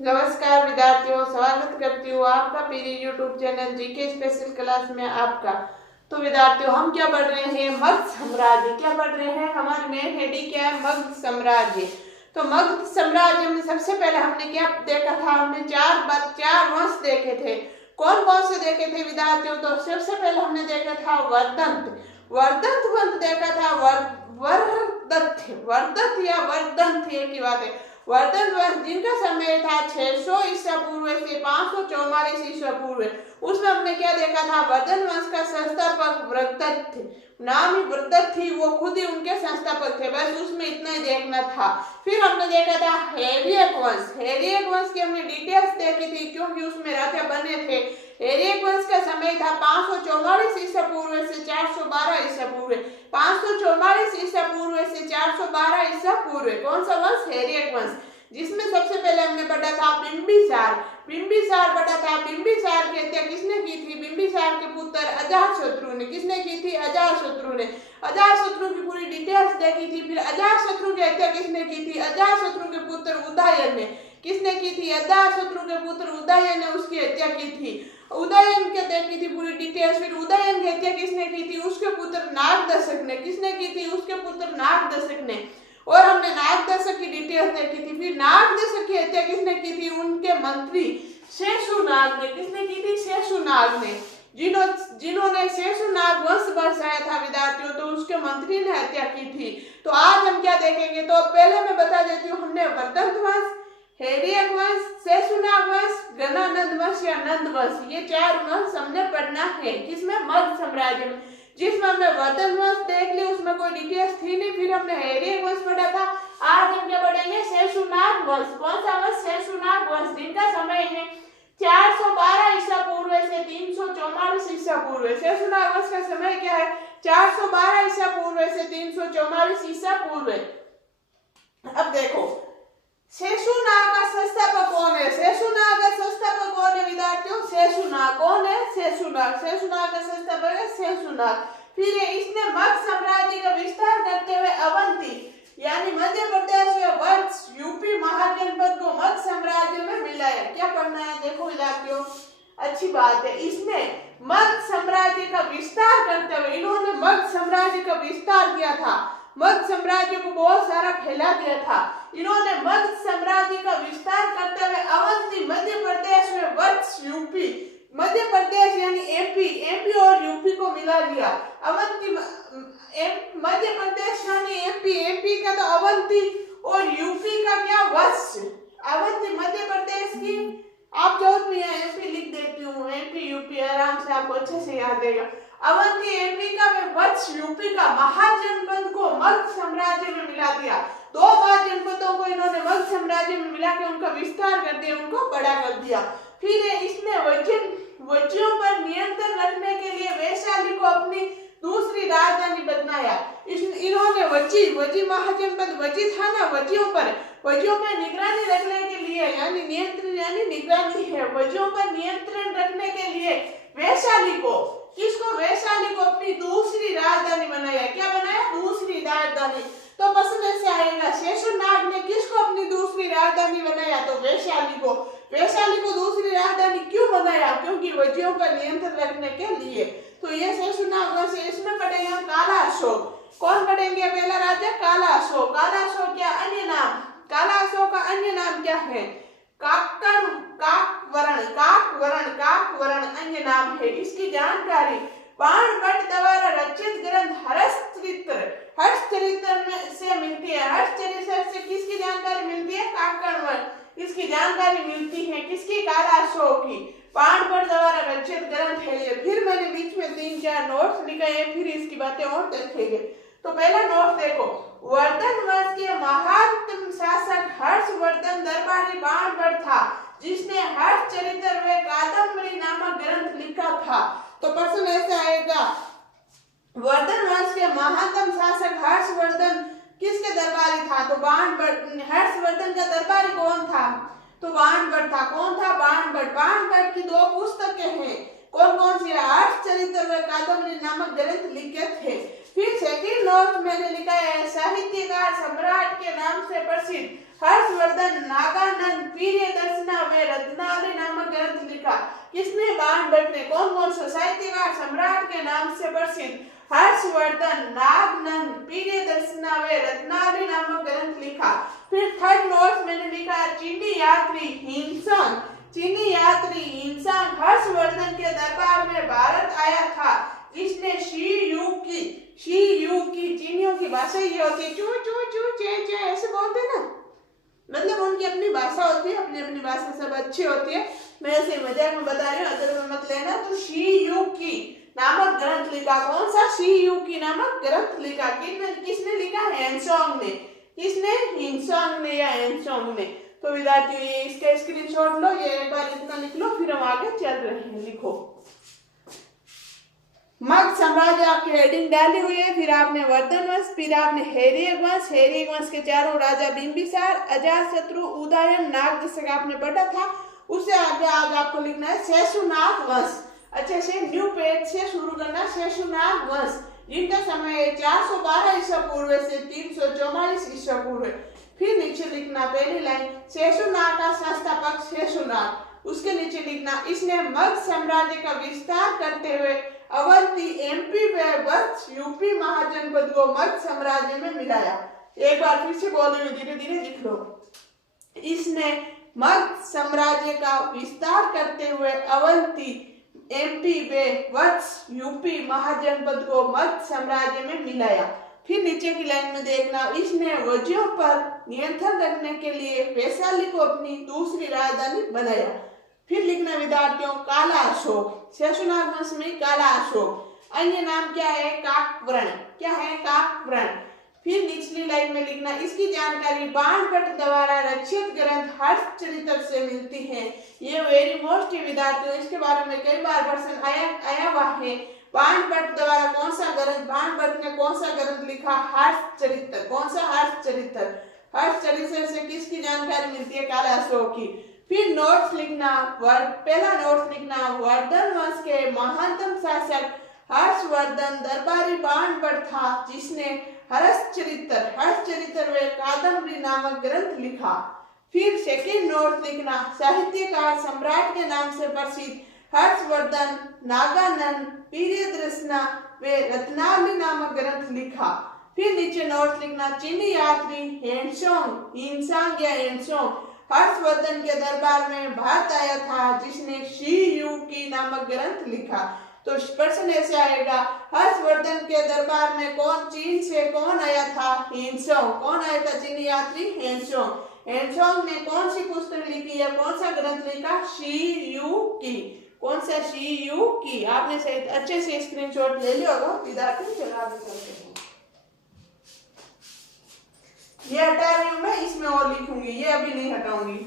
नमस्कार विद्यार्थियों, स्वागत करती हूँ आपका मेरे YouTube channel GK special class में आपका। तो विद्यार्थियों, हम क्या पढ़ रहे हैं? मगध साम्राज्य। क्या पढ़ रहे हैं? हमारे मेन हेडिंग क्या है? मगध साम्राज्य। तो मगध साम्राज्य में सबसे पहले हमने क्या देखा था? हमने चार वंश देखे थे। कौन कौन से देखे थे विद्यार्थियों? तो सबसे पहले हमने देखा था वर्धंत वंश देखा था। वर्धत या वर्धंत एक ही बात है। वर्धन वंश जिनका समय था 600 ईसा पूर्व से 544 ईसा पूर्व। उसमें हमने क्या देखा था? वर्धन वंश का संस्थापक वृद्धत थे। नाम ही वृद्धत थी, वो खुद ही उनके संस्थापक थे। बस उसमें इतना ही देखना था। फिर हमने देखा था हेरियक वंश की हमने डिटेल्स देखी थी, क्योंकि उसमें राजा बने थे। हेरियक वंश का समय था 544 ईसा पूर्व से 412 ईसा पूर्व। 544 ईसा पूर्व से 412 ईसा पूर्व। कौन सा वंश? हेरियक वंश, जिसमें सबसे पहले हमने पढ़ा था बिंबिसार पढ़ा था। बिंबिसार की हत्या किसने की थी? बिंबिसार के पुत्र अजातशत्रु ने। किसने की थी? अजातशत्रु ने। अजातशत्रु की पूरी डिटेल्स देखी थी। फिर अजातशत्रु की हत्या किसने की थी? अजातशत्रु के पुत्र उदयन ने। किसने की थी? अजातशत्रु के पुत्र उदयन ने उसकी हत्या की थी। उदयन की देखी थी पूरी डिटेल्स। फिर उदयन की हत्या किसने की थी? उसके पुत्र नागदशक ने। किसने की थी? उसके पुत्र नागदशक ने। और हमने नागदशक की डिटेल्स देखी थी। फिर नागदशक की हत्या किसने की थी? उनके मंत्री शेषुनाग ने। किसने की थी? शेषुनाग ने। जिन्होंने शेषुनाग वंश बसाया था विद्यार्थियों, तो उसके मंत्री ने हत्या की थी। तो आज हम क्या देखेंगे? तो पहले मैं बता देती हूँ, हमने वर्धंत वंश, हेरियक वंश, शेषुनाग वंश, गणानंद वंश या नंद वंश, ये चार वंश हमने पढ़ना है। किसमें? मगध साम्राज्य में। जिसमें हमने वर्धन वंश देख लिया, उसमें कोई डिटेल्स थी नहीं। फिर हमने हेरियक वंश पढ़ा था। आज हम क्या पढ़ेंगे? शेषुनाग वंश। कौन सा वंश? शेषुनाग वंश, जिनका समय है 412 ईसा पूर्व से 344 ईसा पूर्व। शेषुनाग वंश का समय क्या है? 412 ईसा पूर्व से 344 ईसा पूर्व। अब देखो, शेषुनाग का संस्थापक कौन है? शेषुनाग का संस्थापक कौन है विद्यार्थियों? शेषुनाग कौन है? शेषुनाग का संस्थापक है शेषुनाग। फिर इसने मगध साम्राज्य का विस्तार करते हुए अवंती यानी मध्य प्रदेश व वत्स यूपी महाजनपद को मगध साम्राज्य में मिलाया। क्या पढ़ना है? देखो विद्यार्थियों, अच्छी बात है। इसने मगध साम्राज्य का विस्तार करते हुए, इन्होंने मगध साम्राज्य का विस्तार किया था। मगध साम्राज्य को बहुत सारा फैला दिया था। इन्होंने मगध साम्राज्य का विस्तार करते हुए अवंती मध्य प्रदेश में वत्स यूपी, मध्य प्रदेश यानी एमपी और यूपी को मिला लिया। अवंती मध्य प्रदेश यानी एमपी का तो अवंती और यूपी का क्या? वत्स। अवंती मध्य प्रदेश की, आप जो भी एमपी लिख देती हूँ, एमपी यूपी आराम से आपको अच्छे से याद रहेगा। अवंती एमपी का व वत्स यूपी का महाजनपद को मगध साम्राज्य में मिला दिया। दो महाजनपदों को इन्होंने मगध साम्राज्य में मिला के उनका विस्तार कर दिया, उनको बड़ा कर दिया। फिर इसने वज्जियों पर नियंत्रण रखने के लिए वैशाली को अपनी दूसरी राजधानी बनाया। इन्होंने वज्जी महाजनपद वज्जी था ना, वज्जियों पर निगरानी रखने के लिए, यानी नियंत्रण यानी निगरानी है। वज्जियों पर नियंत्रण रखने के लिए वैशाली को, किसको? वैशाली को अपनी दूसरी राजधानी बनाया। क्या बनाया? दूसरी राजधानी। तो प्रश्न ऐसे आएगा, शेषुनाग ने किसको अपनी दूसरी राजधानी बनाया? तो वैशाली को दूसरी राजधानी क्यों बनाया? क्योंकि वज्जियों पर नियंत्रण रखने के लिए। तो ये शेषुनाग वंश। इसमें पढ़ेंगे काला अशोक। कौन पढ़ेंगे? पहला राजा काला अशोक। काला अशोक क्या अन्य नाम? काला अशोक का अन्य नाम क्या है? काकवरण अन्य नाम है। इसकी जानकारी बाणभट्ट द्वारा रचित ग्रंथ हर्षचरित्र में से मिलती है। हर्षचरित्र से किसकी जानकारी मिलती है? काकवरण। इसकी जानकारी मिलती है किसकी? काला अशोक की। बाणभट्ट द्वारा रचित ग्रंथ है ये। फिर मैंने बीच में 3-4 नोट्स लिखे हैं, फिर इसकी बातें और देखेंगे। तो पहला नोट देखो, वर्धन वंश के महानतम शासक हर्षवर्धन दरबारी बाणभट्ट था, जिसने हर्षचरित्र व कादम्बरी नामक ग्रंथ लिखा था। तो प्रश्न ऐसे आएगा, वर्धन वंश के महानतम शासक हर्षवर्धन किसके दरबारी था? तो बाणभट्ट। हर्षवर्धन का दरबारी कौन था? तो बाणभट्ट था। कौन था? बाणभट्ट की 2 पुस्तकें हैं। कौन कौन सी? हर्षचरित्र व कादम्बरी नामक ग्रंथ लिखे थे। फिर सेकंड नोट मैंने लिखा है, साहित्यकार सम्राट के नाम से प्रसिद्ध हर्षवर्धन नागानंद प्रियदर्शना लिखा। किसने बाण भट्ट ने कौन कौन सा साहित्यकार सम्राट के नाम से प्रसिद्ध हर्षवर्धन, नागनंद, प्रियदर्शना व रत्नावली नामक ग्रंथ लिखा। फिर थर्ड नोट्स मैंने लिखा चीनी यात्री हिंसन। चीनी यात्री हिंसन हर्षवर्धन के दरबार में भारत आया था। इसने शी यू की चीनियों की भाषा ये होती है, चू चू चू चे चे ऐसे बोलते ना, मतलब उनकी अपनी भाषा होती है, अपनी अपनी भाषा सब अच्छी होती है। मैं ऐसे मजाक में बता रही हूँ, अगर में मत लेना। तो शी यू की नामक ग्रंथ लिखा। कौन सा? शी यू की नामक ग्रंथ लिखा। किसने लिखा? हैंसोंग ने। किसने? हिंसोंग ने या हैंसोंग ने। तो विद्यार्थियों ये इसका स्क्रीनशॉट लो, ये एक बार इतना लिख लो, फिर हम आगे चल रहे हैं। लिखो मगध साम्राज्य आपकी हेडिंग डाली हुई है। फिर आपने वर्धन वंश, फिर आपने हैर्यक वंश के चारों राजा बिंबिसार, अजातशत्रु, उदयन, नाग दशक आपने पढ़ा था। उससे आगे आज आपको लिखना है शेषुनाग वंश। अच्छे से न्यू पेज से शुरू करना। शेषुनाग वंश जिनका समय है 412 ईसा पूर्व से 344 ईसा पूर्व। फिर नीचे लिखना पहली लाइन शेषुनाग का संस्थापक शेषुनाग। उसके नीचे लिखना इसने मगध साम्राज्य का विस्तार करते हुए अवंती, एमपी व वत्स, यूपी महाजनपद को मगध साम्राज्य में मिलाया। एक बार फिर से बोल रही हूँ, धीरे धीरे लिख लो। इसने मगध साम्राज्य का विस्तार करते हुए अवंती, एमपी व वत्स, यूपी महाजनपद को मगध साम्राज्य में मिलाया। फिर नीचे की लाइन में देखना इसने वज्जियों पर नियंत्रण रखने के लिए वैशाली को अपनी दूसरी राजधानी बनाया। फिर लिखना विद्यार्थियों काला अशोक। शेषुनाग वंश में काला अशोक। अन्य नाम क्या है? काकवर्ण। क्या है? काकवर्ण। फिर निचली लाइन में लिखना इसकी जानकारी बाण भट्ट द्वारा रचित ग्रंथ हर्षचरित्र से मिलती है। ये वेरी मोस्ट विद्यार्थियों, इसके बारे में कई बार प्रश्न आया हुआ है। बाण भट्ट द्वारा कौन सा ग्रंथ, बाण भट्ट ने कौन सा ग्रंथ लिखा? हर्षचरित्र। कौन सा? हर्षचरित्र। हर्षचरित्र से किसकी जानकारी मिलती है? काला अशोक की। फिर नोट्स लिखना, पहला नोट्स लिखना वर्धन वंश के महानतम शासक हर्षवर्धन दरबारी बाण भट्ट था जिसने हर्षचरित्र व कादम्बरी नामक ग्रंथ लिखा। फिर सेकंड नोट लिखना साहित्यकार सम्राट के नाम से प्रसिद्ध हर्षवर्धन, नागानंद, प्रियदर्शना व रत्नावली नामक ग्रंथ लिखा। फिर नीचे नोट लिखना चीनी यात्री हेनसोंग, हिंसांग या हेनसोंग हर्षवर्धन के दरबार में भारत आया था जिसने शी यू की नामक ग्रंथ लिखा। तो प्रश्न ऐसे आएगा हर्षवर्धन के दरबार में चीन से कौन आया था? हेनसोंग। कौन आया था? चीनी यात्री हेनसोंग। हेनसोंग ने कौन सी पुस्तक लिखी या कौन सा ग्रंथ लिखा? शी यू की। कौन सा? शी यू की। आपने सही अच्छे से स्क्रीनशॉट ले लिया होगा विद्यार्थी। चला चलते हैं, ये हटा रही हूं मैं, इसमें और लिखूंगी, ये अभी नहीं हटाऊंगी।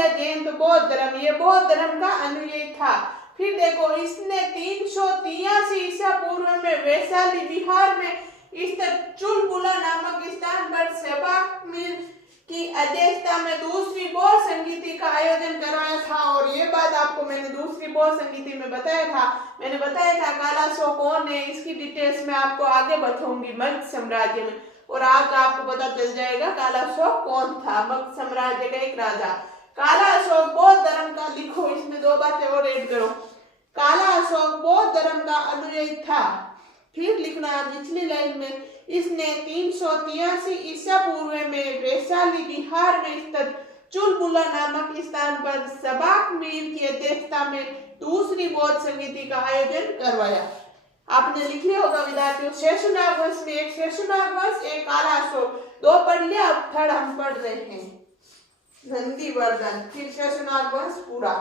गया जैन तो बौद्ध धर्म, ये बौद्ध धर्म का अनुयायी था। फिर देखो इसने 383 ईसा पूर्व में वैशाली बिहार में स्थित चुलबुला नामक स्थान पर सेवाकमीर की अध्यक्षता में दूसरी बौद्ध संगीति का आयोजन करवाया था। और ये बात आपको मैंने दूसरी बौद्ध संगीति में बताया था, मैंने बताया था काला शोक कौन है, इसकी डिटेल्स में आपको आगे बताऊंगी मगध साम्राज्य में, और आज आपको पता चल जाएगा काला शोक कौन था, मगध साम्राज्य का एक राजा। काला अशोक बौद्ध धर्म का, लिखो इसमें दो बातें और ऐड करो, काला अशोक बौद्ध धर्म का अनुयायी था। फिर लिखना निचली लाइन में, इसने 383 ईसा पूर्व में वैशाली बिहार में स्थित चुलबुला नामक स्थान पर सबाकमीर की अध्यक्षता में दूसरी बौद्ध संगीति का आयोजन करवाया। आपने लिख लिया होगा विद्यार्थियों, शेषनाग वंश में एक शेषनाग वंश, एक काला अशोक, दो पढ़ लिया, अब थर्ड हम पढ़ रहे हैं नंदीवर्धन, फिर शेषनाग वंश पूरा।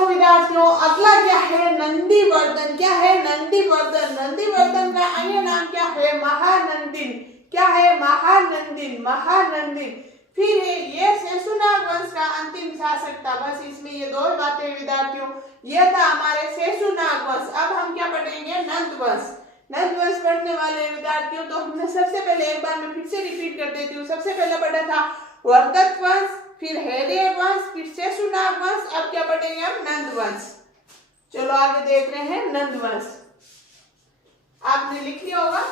विद्यार्थियों अगला क्या है, नंदीवर्धन। क्या है नंदीवर्धन, नंदीवर्धन का अन्य नाम क्या है, महानंदिन। क्या है महानंदिन, महानंदिन। फिर है ये शेषनाग वंश का अंतिम शासक था। बस इसमें ये दो बातें विद्यार्थियों, ये था हमारे शेषनाग वंश। अब हम क्या पढ़ेंगे, नंद वंश। नंद वंश पढ़ने वाले विद्यार्थियों तो हमने सबसे पहले एक बार मैं फिर से रिपीट कर देती हूँ। सबसे पहले पढ़ा था वर्धक वंश, फिर हैर्य वंश, फिर शेषनाग वंश। अब क्या पढ़ेंगे हम, नंद वंश। चलो आगे देख रहे हैं नंद वंश। आपने लिख लिया होगा।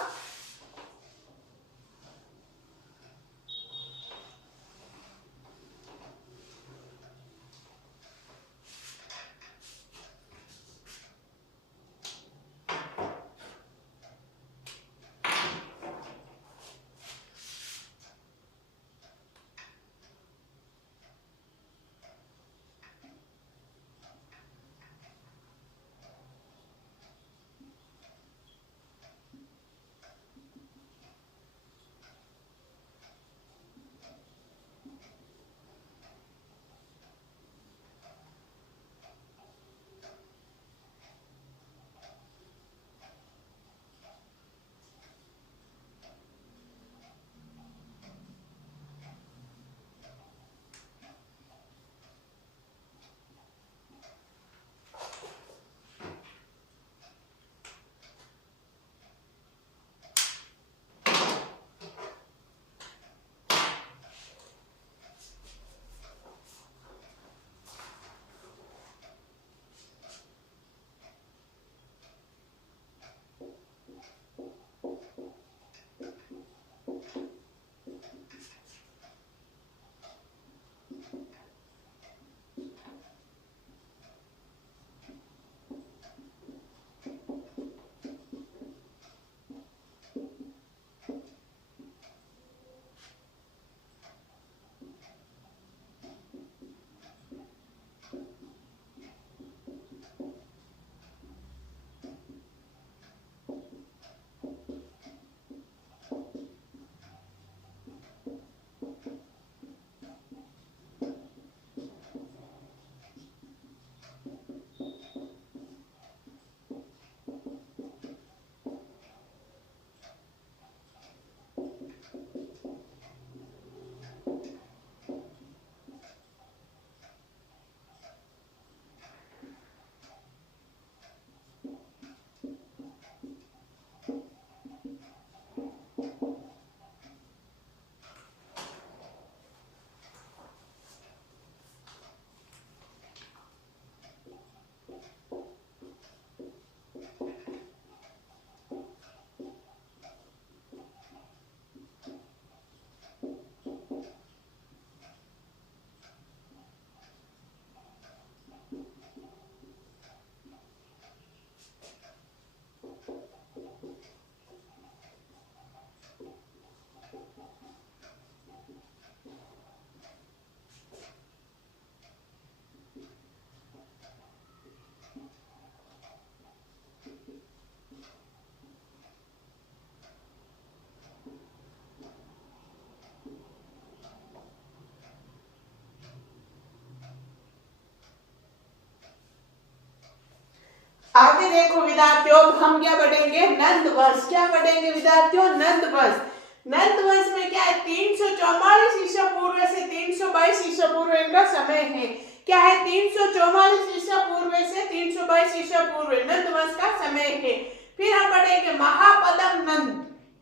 देखो विद्यार्थियों, हम क्या पढ़ेंगे? नंदवंश। क्या पढ़ेंगे विद्यार्थियों? नंदवंश। नंदवंश में क्या है? 344 ईसा पूर्व से 322 ईसा पूर्व इनका समय है। क्या है? 344 ईसा पूर्व से 322 ईसा पूर्व नंदवंश का समय है। फिर हम पढ़ेंगे महापद्म नंद।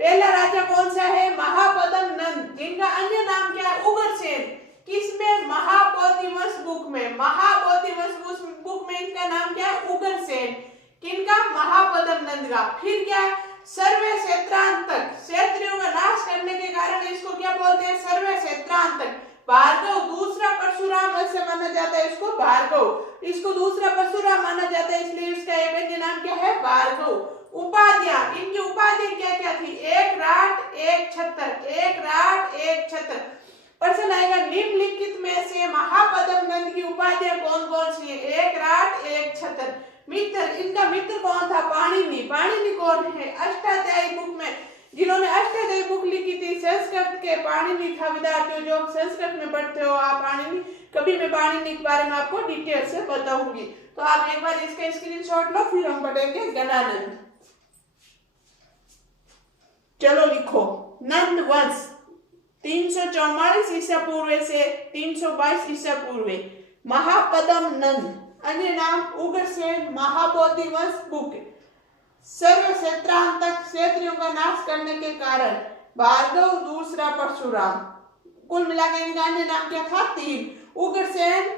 पहला राजा कौन सा है? महापद्म नंद, जिनका अन्य नाम क्या है? उग्रसेन। किसमें? महाबोधिवंश बुक में। महाबोधिवंश बुक में इनका नाम क्या है? उग्रसेन। किनका? महापद्म नंद का। फिर क्या है? सर्वे क्षेत्रांतक, क्षेत्रियों का नाश करने के कारण इसको क्या बोलते हैं? सर्वे क्षेत्रांतक। भार्गव दूसरा परशुराम से माना जाता है इसको भार्गव। इसको दूसरा परशुराम माना जाता है, इसलिए इसका एक अन्य नाम क्या है? भार्गव। उपाधियां, इनकी उपाधि क्या क्या थी? एक राट एक छत्र। एक राट एक छत्र। प्रश्न आएगा निम्नलिखित में से महापद्म नंद की उपाधियां कौन कौन सी है? एक राट एक छत्र। मित्र, इनका मित्र कौन था? पाणिनि। पाणिनि कौन है? अष्टाध्यायी बुक में, जिन्होंने अष्टाध्यायी बुक लिखी थी संस्कृत के पाणिनि था विद्यार्थियों। जो संस्कृत में पढ़ते हो आप पाणिनि, कभी मैं पाणिनि के बारे में आपको डिटेल से बताऊंगी, तो आप एक बार इसका स्क्रीनशॉट लो। फिर हम पढ़ेंगे गणानंद। चलो लिखो, नंदवंश 344 ईसा पूर्व से 322 ईसा पूर्व। महापद्म नंद, अन्य नाम उग्रसेन, महाबोधिवंश बुक। सर्व क्षेत्रांतक, क्षेत्रियों का नाश करने के कारण। भार्गव दूसरा परशुराम। कुल मिलाकर इनका अन्य नाम क्या था? 3। उग्रसेन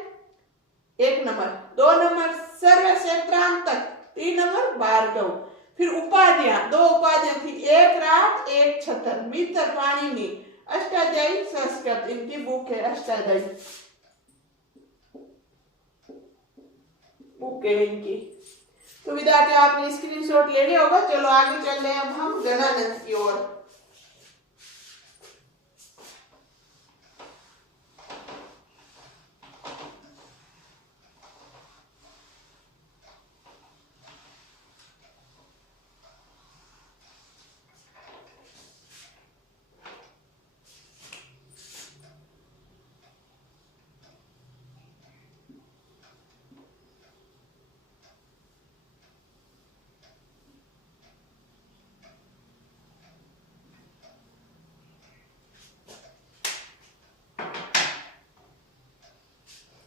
1 नंबर, 2 नंबर सर्व क्षेत्रांतक, 3 नंबर भार्गव। फिर उपाधियां, 2 उपाधियां थी, एक राट एक छत्र। मित्र पाणिनि, अष्टाध्यायी संस्कृत, इनकी बुक है अष्टाध्यायी बुक है इनकी। तो विद्यार्थी आपने स्क्रीनशॉट ले लिया होगा। चलो आगे चल रहे हैं अब हम गणानंद की ओर।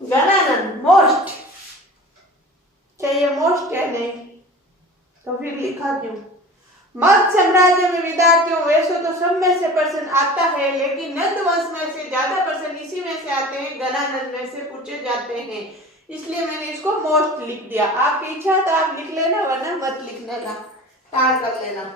गणानंद मोस्ट चाहिए, मोस्ट है नहीं तो फिर लिखा क्यों? मगध साम्राज्य में विद्यार्थियों वैसे तो सब में से प्रश्न आता है, लेकिन नंदवंश में से ज्यादा प्रश्न इसी में से आते हैं, गणानंद में से पूछे जाते हैं, इसलिए मैंने इसको मोस्ट लिख दिया। आपकी इच्छा तो आप लिख लेना, वरना मत लिखने ला, टाल कर लेना।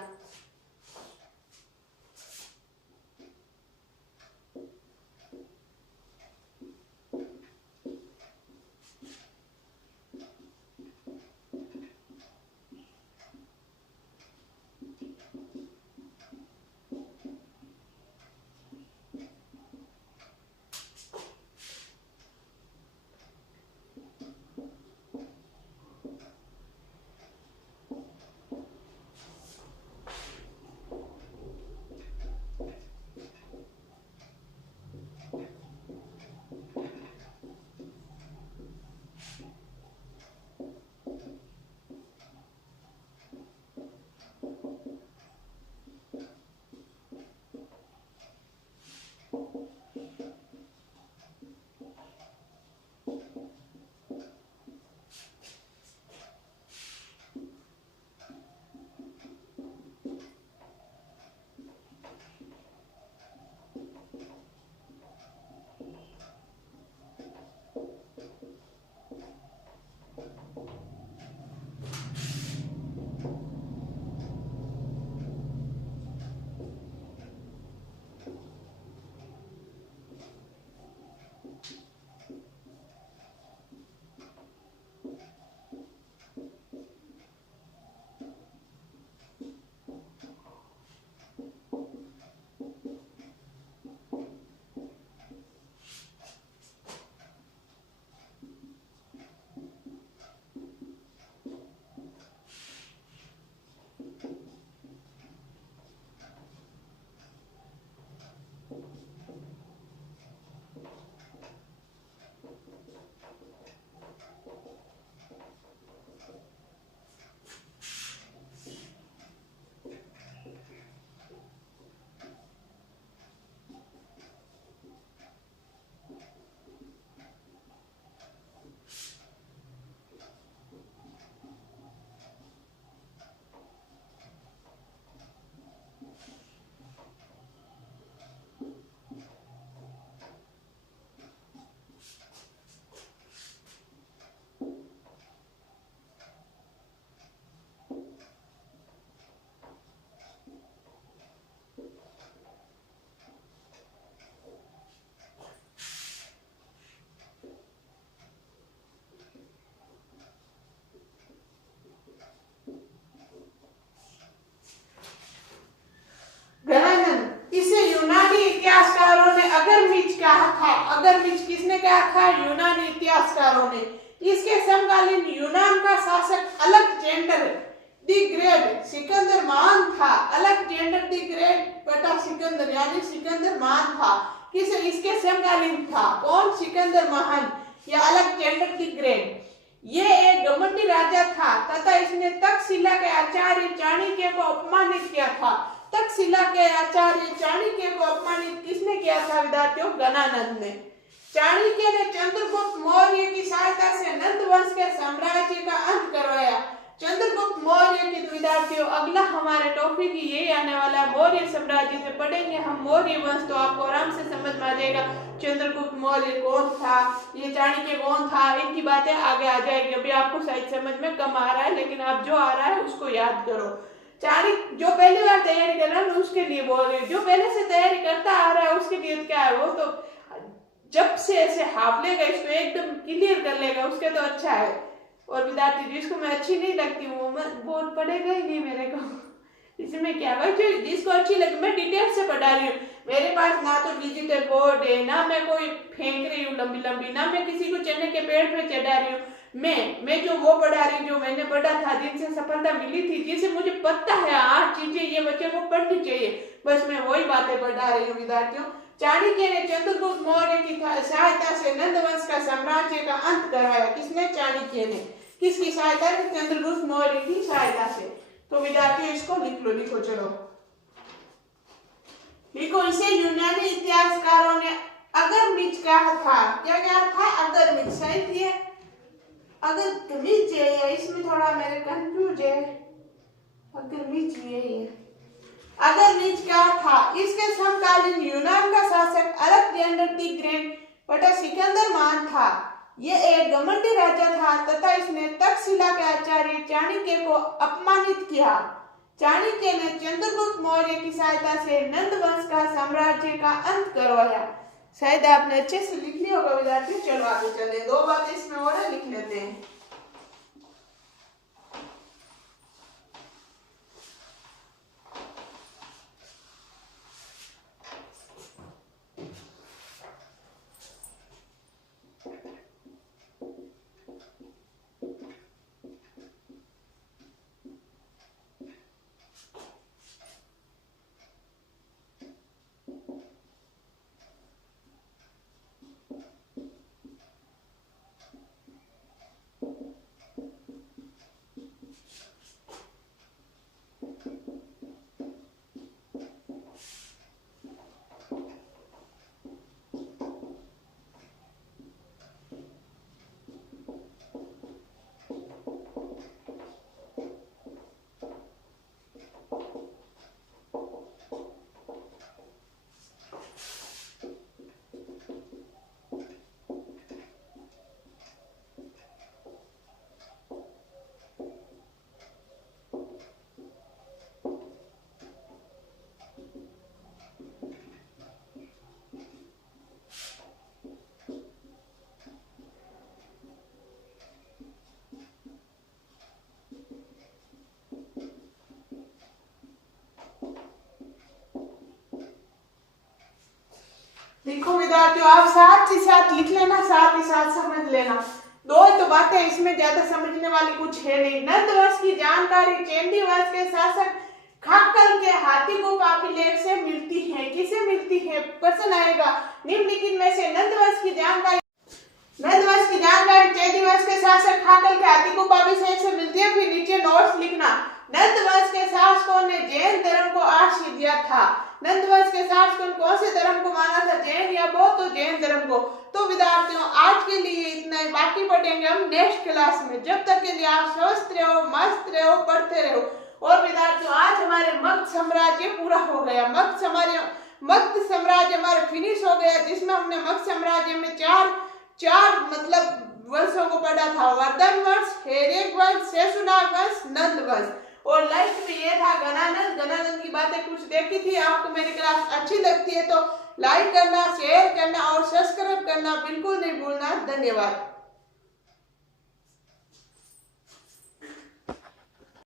अग्रमिच किसने कहा था? यूनानी इतिहासकारों ने। इसके समकालीन यूनान का शासक अलेक्जेंडर द ग्रेट सिकंदर महान था। अलेक्जेंडर द ग्रेट बटा सिकंदर यानी सिकंदर महान था। किस इसके समकालीन था? कौन? सिकंदर महान या अलेक्जेंडर द ग्रेट। ये एक घमंडी राजा था तथा इसने तक्षशिला के आचार्य चाणक्य को अपमानित किया था। तक्षशिला के आचार्य चाणक्य को अपमानित किसने किया था विद्यार्थियों? गणानंद ने। चाणक्य ने चंद्रगुप्त मौर्य की सहायता से नंद वंश के साम्राज्य का अंत करवाया। चंद्रगुप्त मौर्य के विद्यार्थियों अगला हमारे टॉपिक यही आने वाला है, मौर्य साम्राज्य से पढ़ेंगे हम मौर्य वंश, तो आपको आराम से समझ में आ जाएगा चंद्रगुप्त मौर्य कौन था, ये चाणक्य कौन था, इनकी बातें आगे आ जाएगी। अभी आपको शायद समझ में कम आ रहा है, लेकिन आप जो आ रहा है उसको याद करो। चाणक्य जो पहली बार तैयारी कर रहा है उसके लिए बोल रही हूँ, जो पहले से तैयारी करता आ रहा है उसके लिए क्या है, वो तो जब से ऐसे हाफ लेगा इसको एकदम क्लियर कर लेगा, उसके तो अच्छा है। और विद्यार्थी जिसको मैं अच्छी नहीं लगती वो बोर्ड पढ़ेगा ही नहीं मेरे को, इसमें क्या भाई, जो जिसको अच्छी लगे मैं डिटेल से पढ़ा रही हूँ। मेरे पास ना तो डिजिटल बोर्ड है, ना मैं कोई फेंक रही हूँ लंबी लंबी, ना मैं किसी को चने के पेड़ पे चढ़ा रही हूँ। मैं जो वो पढ़ा रही हूँ जो मैंने पढ़ा था, जिनसे सफलता मिली थी, जिनसे मुझे पता है 8 चीजें ये बच्चे को पढ़नी चाहिए, बस मैं वही बातें पढ़ा रही हूँ विद्यार्थियों। चाणक्य ने चंद्रगुप्त मौर्य की सहायता से नंद वंश का साम्राज्य का अंत करवाया। किसने? चाणक्य ने। किसकी सहायता से? चंद्रगुप्त मौर्य की सहायता से। तो विद्यार्थियों इसको लिख लो, लिखो, चलो लिखो। इसे यूनानी इतिहासकारों ने अग्रमिच कहा था। क्या कहा था? अग्रमिच। सही थी? अग्रमिच है, इसमें थोड़ा मेरे कंफ्यूज है। अग्रमिच यही है। अग्रमिच क्या था? इसके समकालीन यूनान का शासक अलेक्जेंडर द ग्रेट बटा सिकंदर महान था। ये एक घमंडी राजा था तथा इसने तक्षशिला के आचार्य चाणक्य को अपमानित किया। चाणक्य ने चंद्रगुप्त मौर्य की सहायता से नंद वंश का साम्राज्य का अंत करवाया। शायद आपने अच्छे से लिख लिया होगा विद्यार्थी। चलो आगे चले, 2 बातें इसमें और है, लिख लेते हैं। देखो विद्यार्थियों, आप साथ ही साथ लिख लेना, साथ ही साथ समझ लेना। 2 तो बातें, इसमें ज्यादा समझने वाली कुछ है नहीं। नंद वंश की जानकारी चेंदी वंश के शासक खाकल के हाथी को पापीलेख से मिलती है। किसे मिलती है? प्रश्न आएगा। निम्नलिखित में से नंद वंश की जानकारी चेदी वंश के शासक खाकल के हाथी को पापीलेख से मिलती है। फिर नीचे नोट्स लिखना। नंद वंश के शासकों ने जैन धर्म को आश्रय दिया था। नंद वंश के शासकों ने कौन से धर्म को माना था? जैन या बौद्ध? तो जैन धर्म को। तो विद्यार्थियों आज के लिए इतना ही, बाकी पढ़ेंगे हम नेक्स्ट क्लास में। जब तक के लिए आप स्वस्थ रहो, मस्त रहो, पढ़ते रहो। और विद्यार्थियों आज हमारे मगध साम्राज्य पूरा हो गया। मगध साम्राज्य हमारे फिनिश हो गया, जिसमें हमने मगध साम्राज्य में चार मतलब वंशों को पढ़ा था। वर्धन वंश, हेरेक वंश, शेषनाग वंश, नंद वंश। और लास्ट में ये था गणानंद की बातें कुछ देखी थी। आपको मेरी क्लास अच्छी लगती है तो लाइक करना, शेयर करना और सब्सक्राइब करना बिल्कुल नहीं भूलना। धन्यवाद।